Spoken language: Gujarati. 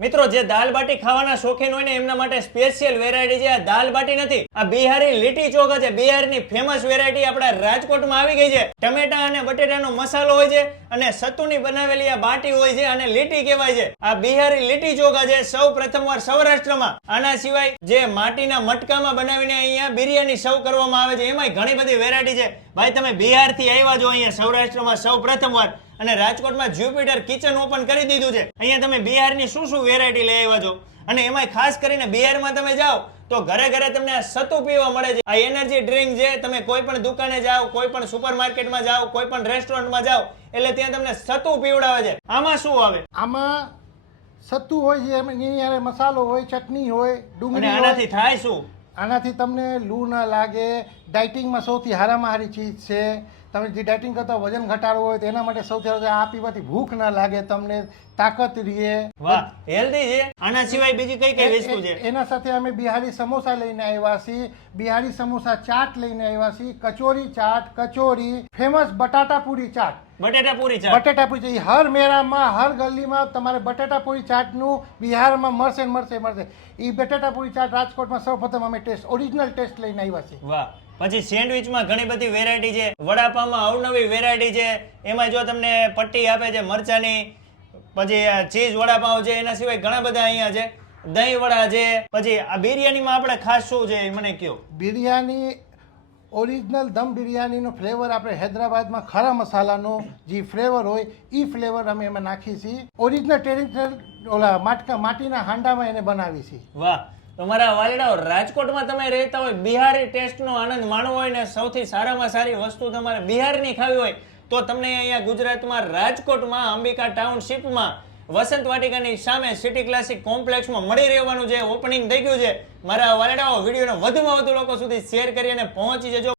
મિત્રો જે દાલ બાટી ખાવાના શોખીન હોય ને એમના માટે સ્પેશિયલ વેરાયટી છે. આ દાલ બાટી નથી, આ બિહારી લીટી ચોખા છે. બિહારની ફેમસ વેરાયટી આપણા રાજકોટમાં આવી ગઈ છે. ટમેટા અને બટેટાનો મસાલો હોય છે અને સત્તુની બનાવેલી આ બાટી હોય છે અને લીટી કહેવાય છે. આ બિહારી લીટી ચોખા છે સૌ પ્રથમવાર સૌરાષ્ટ્રમાં. આના સિવાય જે માટીના મટકામાં બનાવીને અહીંયા બિરયાની સર્વ કરવામાં આવે છે, એમાંય ઘણી બધી વેરાયટી છે. ભાઈ તમે બિહારથી આવ્યા છો અહીંયા સૌરાષ્ટ્રમાં સૌ પ્રથમવાર અને રાજકોટમાં જ્યુપિટર કિચન ઓપન કરી દીધું છે. અહીંયા તમે બિહારની શું શું વેરાયટી લઈ આવ્યા છો અને એમાંય ખાસ કરીને બિહારમાં તમે જાઓ તો ઘરે ઘરે તમને સત્તુ પીવા મળે છે. આ એનર્જી ડ્રિંક છે. તમે કોઈ પણ દુકાને જાઓ, કોઈ પણ સુપરમાર્કેટમાં જાઓ, કોઈ પણ રેસ્ટોરન્ટમાં જાઓ એટલે ત્યાં તમને સત્તુ પીવડાવે છે. આમાં શું આવે? આમાં સત્તુ હોય છે, એની હારે મસાલો હોય, ચટણી હોય, ડુંગળી અને હોય. આનાથી થાય શું? આનાથી તમને લૂ ના લાગે. ડાયટિંગમાં સૌથી હારામાં હારી ચીજ છે. તમે જે ડાયટિંગ કરતા વજન ઘટાડવું હોય તો એના માટે સૌથી સારું આ પીવાથી ભૂખ ના લાગે, તમને તાકાત રહે. વાહ, હેલ્ધી છે. આના સિવાય બીજી કઈ કઈ વસ્તુ છે? એના સાથે અમે બિહારી સમોસા લઈને આવ્યા છીએ, બિહારી સમોસા ચાટ લઈને આવ્યા છીએ, કચોરી ચાટ, કચોરી, ફેમસ બટાટા પૂરી ચાટ. બટેટા પૂરી ચાટ. બટેટા પૂરી ચાટ હર મેળામાં, હર ગલીમાં તમારે બટેટા પૂરી ચાટનું બિહારમાં મળશે ને મળશે મળશે. એ બટેટા પૂરી ચાટ રાજકોટમાં સૌપ્રથમ અમે ઓરિજિનલ ટેસ્ટ લઈને આવ્યા છીએ. વાહ. પછી સેન્ડવિચમાં ઘણી બધી વેરાયટી છે. વડાપાવમાં અવનવી વેરાયટી છે. એમાં જો તમને પટ્ટી આપે છે મરચાની, પછી ચીઝ વડાપાવ છે. એના સિવાય ઘણા બધા અહીંયા છે. દહીં વડા છે. પછી આ બિરયાનીમાં આપણે ખાસ શું છે એ મને કહો. બિરયાની ઓરિજિનલ દમ બિરયાનીનો ફ્લેવર આપણે હૈદરાબાદમાં ખરા મસાલાનો જે ફ્લેવર હોય એ ફ્લેવર અમે એમાં નાખી છીએ. ઓરિજિનલ ટ્રેડિશનલ ઓલા માટીના હાંડામાં એને બનાવી છીએ. વાહ. તમારા વાલીડાઓ રાજકોટમાં તમે રહેતા હોય, બિહારી ટેસ્ટનો આનંદ માણવો હોય ને સૌથી સારામાં સારી વસ્તુ તમારે બિહારની ખાવી હોય તો તમને અહીંયા ગુજરાતમાં રાજકોટમાં અંબિકા ટાઉનશીપમાં વસંત વાટિકાની સામે સિટી ક્લાસિક કોમ્પ્લેક્સમાં મળી રહેવાનું છે. ઓપનિંગ થઈ ગયું છે. મારા વાલીડાઓ વિડીયોને વધુમાં વધુ લોકો સુધી શેર કરી અને પહોંચી જજો.